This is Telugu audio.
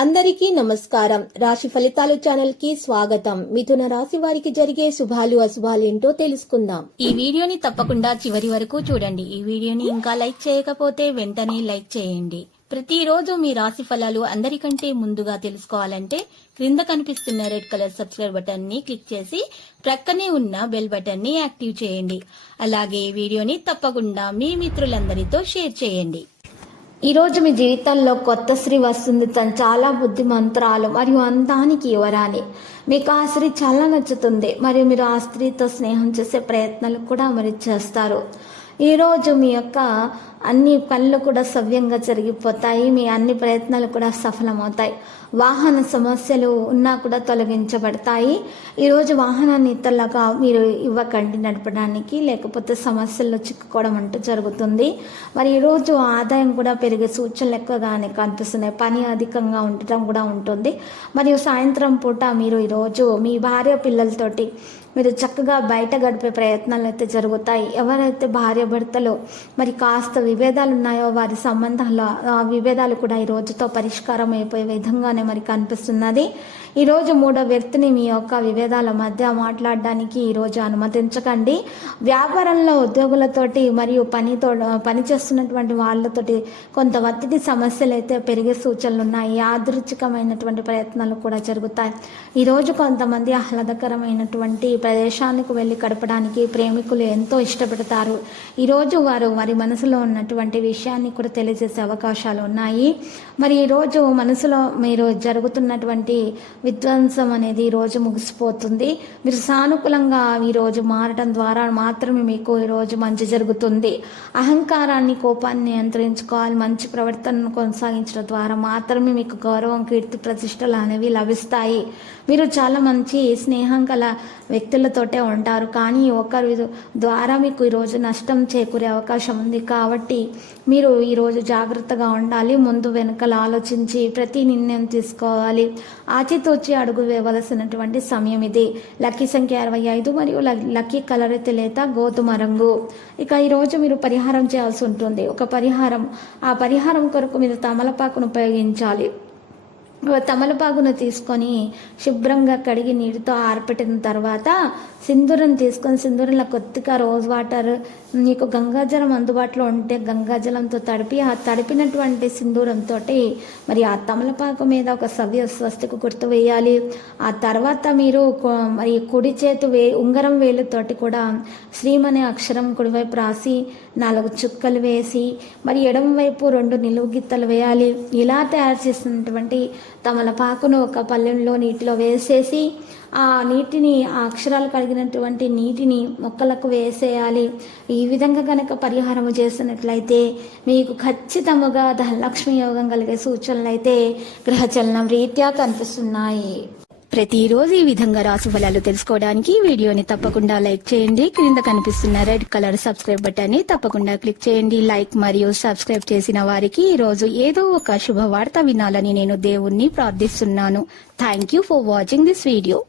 అందరికీ నమస్కారం. రాశి ఫలితాలు ఛానల్ కి స్వాగతం. మిథున రాశి వారికి జరిగే శుభాలు అశుభాలు ఏంటో తెలుసుకుందాం. ఈ వీడియోని తప్పకుండా చివరి వరకు చూడండి. ఈ వీడియోని ఇంకా లైక్ చేయకపోతే వెంటనే లైక్ చేయండి. ప్రతిరోజు మీ రాశి ఫలాలు అందరికంటే ముందుగా తెలుసుకోవాలంటే క్రింద కనిపిస్తున్న రెడ్ కలర్ సబ్స్క్రైబ్ బటన్ ని క్లిక్ చేసి ప్రక్కనే ఉన్న బెల్ బటన్ ని యాక్టివ్ చేయండి. అలాగే ఈ వీడియోని తప్పకుండా మీ మిత్రులందరితో షేర్ చేయండి. ఈ రోజు మీ జీవితంలో కొత్త స్త్రీ వస్తుంది. తను చాలా బుద్ధిమంతురాలు మరియు అందానికి యువరాణి. మీకు ఆ స్త్రీ చాలా నచ్చుతుంది మరియు మీరు ఆ స్త్రీతో స్నేహం చేసే ప్రయత్నాలు కూడా మరి చేస్తారు. ఈరోజు మీ యొక్క అన్ని పనులు కూడా సవ్యంగా జరిగిపోతాయి. మీ అన్ని ప్రయత్నాలు కూడా సఫలమవుతాయి. వాహన సమస్యలు ఉన్నా కూడా తొలగించబడతాయి. ఈరోజు వాహనాన్ని ఇతరులుగా మీరు ఇవ్వకండి నడపడానికి, లేకపోతే సమస్యల్లో చిక్కుకోవడం అంటూ జరుగుతుంది. మరి ఈరోజు ఆదాయం కూడా పెరిగే సూచనలు ఎక్కువగానే కనిపిస్తున్నాయి. పని అధికంగా ఉండటం కూడా ఉంటుంది. మరియు సాయంత్రం పూట మీరు ఈరోజు మీ భార్య పిల్లలతోటి మీరు చక్కగా బయట గడిపే ప్రయత్నాలు అయితే జరుగుతాయి. ఎవరైతే భార్య భర్తలు మరి కాస్త విభేదాలు ఉన్నాయో వారి సంబంధాలు ఆ విభేదాలు కూడా ఈ రోజుతో పరిష్కారం అయిపోయే విధంగానే మరి కనిపిస్తున్నది. ఈరోజు మూడో వ్యక్తిని మీ యొక్క విభేదాల మధ్య మాట్లాడడానికి ఈరోజు అనుమతించకండి. వ్యాపారంలో ఉద్యోగులతోటి మరియు పని చేస్తున్నటువంటి వాళ్ళతోటి కొంత ఒత్తిడి సమస్యలు అయితే పెరిగే సూచనలు ఉన్నాయి. యాదృచ్ఛికమైనటువంటి ప్రయత్నాలు కూడా జరుగుతాయి. ఈరోజు కొంతమంది ఆహ్లాదకరమైనటువంటి ప్రదేశానికి వెళ్ళి గడపడానికి ప్రేమికులు ఎంతో ఇష్టపడతారు. ఈరోజు వారు మరి మనసులో ఉన్నటువంటి విషయాన్ని కూడా తెలియజేసే అవకాశాలు ఉన్నాయి. మరి ఈరోజు మనసులో మీరు జరుగుతున్నటువంటి విధ్వంసం అనేది ఈరోజు ముగిసిపోతుంది. మీరు సానుకూలంగా ఈరోజు మారడం ద్వారా మాత్రమే మీకు ఈరోజు మంచి జరుగుతుంది. అహంకారాన్ని కోపాన్ని నియంత్రించుకోవాలి. మంచి ప్రవర్తనను కొనసాగించడం ద్వారా మాత్రమే మీకు గౌరవం కీర్తి ప్రతిష్టలు అనేవి లభిస్తాయి. మీరు చాలా మంచి స్నేహం గల వ్యక్తులతోటే ఉంటారు, కానీ ఒకరి ద్వారా మీకు ఈరోజు నష్టం చేకూరే అవకాశం ఉంది. కాబట్టి మీరు ఈరోజు జాగ్రత్తగా ఉండాలి. ముందు వెనుకలు ఆలోచించి ప్రతి నిర్ణయం తీసుకోవాలి. ఆచితూచి అడుగు వేయవలసినటువంటి సమయం ఇది. లక్కీ సంఖ్య 25 మరియు లక్కీ కలర్ అయితే లేత గోధుమ రంగు. ఇక ఈరోజు మీరు పరిహారం చేయాల్సి ఉంటుంది. ఆ పరిహారం కొరకు మీరు తమలపాకును ఉపయోగించాలి. తమలపాకును తీసుకొని శుభ్రంగా కడిగి నీటితో ఆరపెట్టిన తర్వాత సింధూరం తీసుకొని సింధూరంలో కొద్దిగా రోజ్ వాటర్, మీకు గంగాజలం అందుబాటులో ఉంటే గంగాజలంతో తడిపి ఆ తడిపినటువంటి సింధూరంతో మరి ఆ తమలపాకు మీద ఒక స్వస్తికు గుర్తు వేయాలి. ఆ తర్వాత మీరు మరి కుడి చేతు ఉంగరం వేలుతోటి కూడా శ్రీం అనే అక్షరం కుడివైపు రాసి 4 చుక్కలు వేసి మరి ఎడమ వైపు 2 నిలువు గిత్తలు వేయాలి. ఇలా తయారు చేసినటువంటి తమలపాకును ఒక పళ్ళెంలో నీటిలో వేసేసి ఆ నీటిని ఆ అక్షరాలు కడిగినటువంటి నీటిని మొక్కలకు వేసేయాలి. ఈ విధంగా కనుక పరిహారం చేసినట్లయితే మీకు ఖచ్చితంగా ధనలక్ష్మి యోగం కలిగే సూచనలు అయితే గ్రహచలనం రీత్యా కనిపిస్తున్నాయి. ప్రతిరోజు ఈ విధంగా రాశి ఫలాలు తెలుసుకోవడానికి వీడియోని తప్పకుండా లైక్ చేయండి. క్రింద కనిపిస్తున్న రెడ్ కలర్ సబ్స్క్రైబ్ బటన్ ని తప్పకుండా క్లిక్ చేయండి. లైక్ మరియు సబ్స్క్రైబ్ చేసిన వారికి ఈ రోజు ఏదో ఒక శుభవార్త వినాలని నేను దేవుణ్ణి ప్రార్థిస్తున్నాను. Thank you for watching this video.